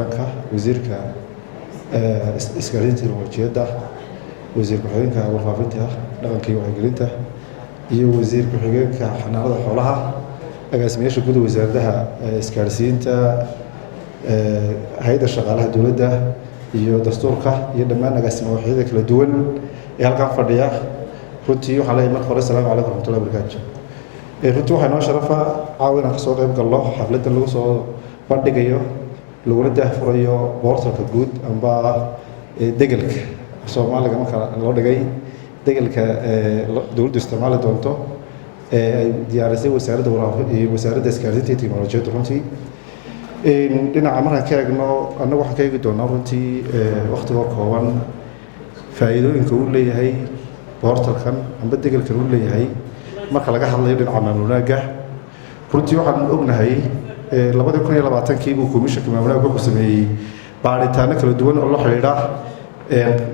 qaranka wasiirka isgaarsiinta teknolojiyadda wasiir ku-xigeenka warfaafinta dhaqanka iyo wacyigelinta iyo wasiir ku-xigeenka xanaanada xoolaha agaasimayaasha guud wasaaradaha isgaarsiinta hay'adda shaqaalaha dowladda iyo dastuurka iyo dhammaan agaasimo waaxyada kala duwan ee halkan fadhiya runtii waxaan leeyahay marka hore asalaamu calaykum waraxmatullahi wabarakaatu runtii waxaa inoo sharafa caawa inaan kasoo qayb galno xafladda lagu soo bandhigayo laguna daahfurayo boortalka guud amba degelka soomaaliga marka loo dhigay degelka dowladdu isticmaali doonto ay diyaarisay wasaaradda warfaafinta iyo wasaaradda isgaarsiinta iyo teknolojiyadda runtii dhinaca markaan ka eegno annagu waxaan ka eegi doonaa runtii waqtigoo kooban faa'iidooyinka uu leeyahay boortalkan amba degelkan uu leeyahay marka laga hadlayo dhinaca maamul wanaagga runtii waxaan ognahay 2020 buu komishanka maamul wanaagga ku sameeyey baaritaano kala duwan oo la xidhiidha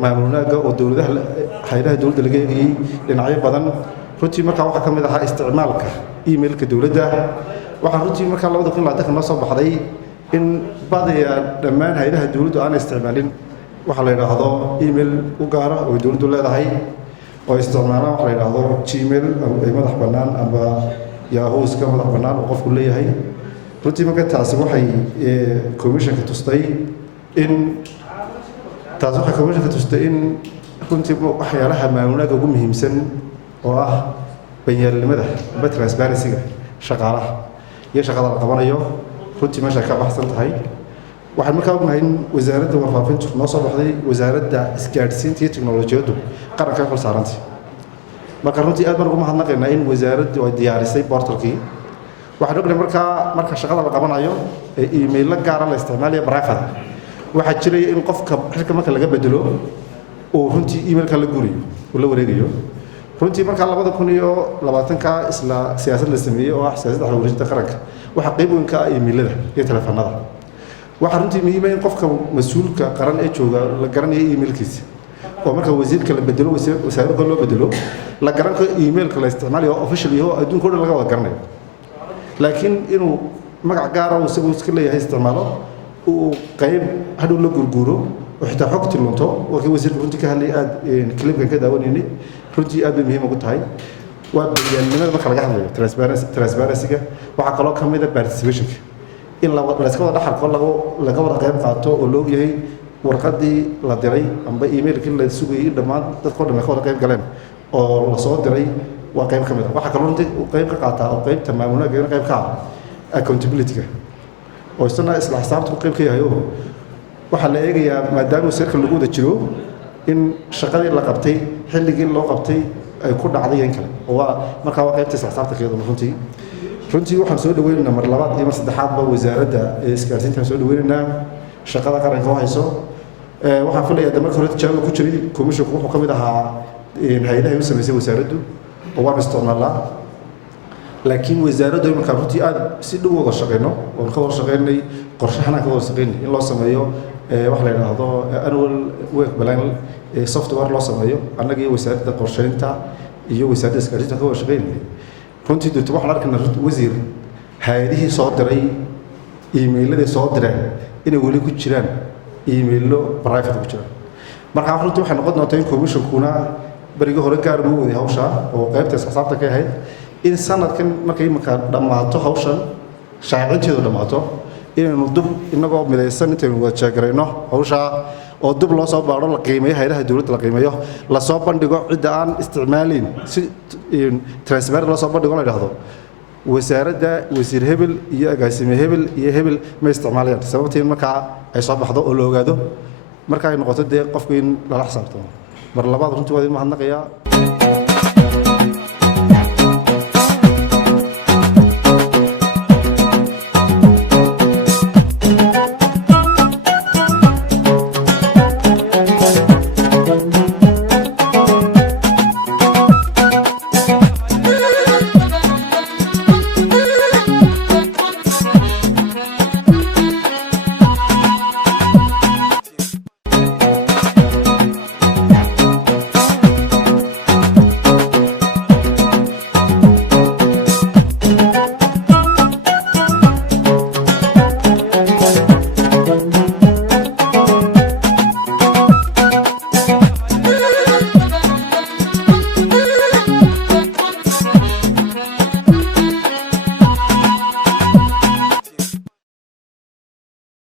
maamul wanaagga oo dowladaha hay'adaha dowladda laga eegayey dhinacyo badan runtii markaa waxaa ka mid ahaa isticmaalka emailka dowladda waxaa runtii markaa 2020 noo soo baxday in badiya dhammaan hay'adaha dowladdu aan isticmaalin waxa la yidhaahdo email u gaara oo dowladdu leedahay oo isticmaalaan waxa la yidhaahdo gmail ay madax bannaan amba yahoo iska madax bannaan oo qofku leeyahay runtii marka taasi waxay komishanka tustay in runtii waxyaalaha maamulnaga ugu muhiimsan oo ah banyaalnimada amba transparency-ga shaqaalaha iyo shaqada la qabanayo runtii meesha ka baxsan tahay waxaan markaa ognahay in wasaaradda warfaafintu noo soo baxday wasaaradda isgaadhsiinta iyo teknolojiyaddu qaranka xil saarantay marka runtii aad baan ugu mahadnaqaynaa in wasaaraddu ay diyaarisay boortalkii waxaan ognahay marka shaqada la qabanayo ee email gaara la isticmaalayo private waxaa jiraya in qofka xilka marka laga bedelo oo runtii emailka la guriyo oo la wareegayo runtii marka 2020 isla siyaasad la sameeyay oo ah siyaasadda xawaarijta qaranka waxa qayb weyn ka ah emailada iyo telefoonada waxa runtii muhiim ah in qofka mas'uulka qaran ee jooga la garanayo emailkiisa oo marka wasiirka la bedelo wasaaradda loo bedelo la garan karo emailka la isticmaalayo official iyo adduunka oo dhan laga wada garanayo laakiin inuu magac gaar ah oo isagu iska leeyahay isticmaalo uu qayb hadhow la gurguuro oo xitaa xogti lunto oo kii wasiirka runtii ka hadlay aad clipkan ka daawanayay runtii aad bay muhiim ugu tahay waa bayaannimada marka laga hadlayo transparency-ga waxaa kaloo ka mid ah participation-ka in la iska wada dhaxalko laga wada qayb qaato oo la ogyahay warqaddii la diray amba emailkii la sugayay dhammaan dadkoo dhan ka wada qayb galeen oo la soo diray waa qayb ka mid ah waxaa kaloo runtii qayb ka qaataa oo qaybta maamul wanaagga qayb ka ah accountability-ga oo isna isla xisaabtu qayb ka yahay oo waxaa la eegayaa maadaama wasiirka lagu wada jiro in shaqadii la qabtay xilligii loo qabtay ay ku dhacday in kale oo markaa waa qaybta isla xisaabta keedu runtii waxaan soo dhaweynaynaa mar labaad iyo mar saddexaadba wasaaradda isgaarsiinta soo dhaweynaynaa shaqada qaranka oo hayso waxaan filayaa marka hore tijaabo ku jiray komishanku wuxuu ka mid ahaa hay'adaha ay u samaysay wasaaraddu oo waan isticmaalnaa laakiin wasaaraddu markaa runtii aad si dhow wada shaqeyno oo ka wada shaqeynay qorshahan ka wada shaqeynay in loo sameeyo wax la yiraahdo annual work plan software loo sameeyo annaga iyo wasaaradda qorsheynta iyo wasaaradda isgaarsiinta ka wada shaqeynay runtii dadku waxaan arkaynaa wasiir hay'adihii soo diray emailada soo direen inay weli ku jiraan emailo private ku jiraan marka runtii waxay noqon doontaa in komishankuna barigi hore gaar ugu waday hawsha oo qaybta xisaabta ka ahayd in sanadkan markay marka dhamaato hawshan shaacinteedu dhamaato inaynu dib inagoo midaysan intaynu wada jeegarayno hawsha oo dib loo soo baaro la qiimeeyo hay'adaha dowladda la qiimeeyo la soo bandhigo cidda aan isticmaalin si transparent loo soo bandhigo la yiraahdo wasaaradda wasiir hebel iyo agaasime hebel iyo hebel ma isticmaalayaan sababtii markaa ay soo baxdo oo la ogaado marka ay noqoto dee qofku in lala xisaabtamo mar labaad runtii waa idin mahadnaqayaa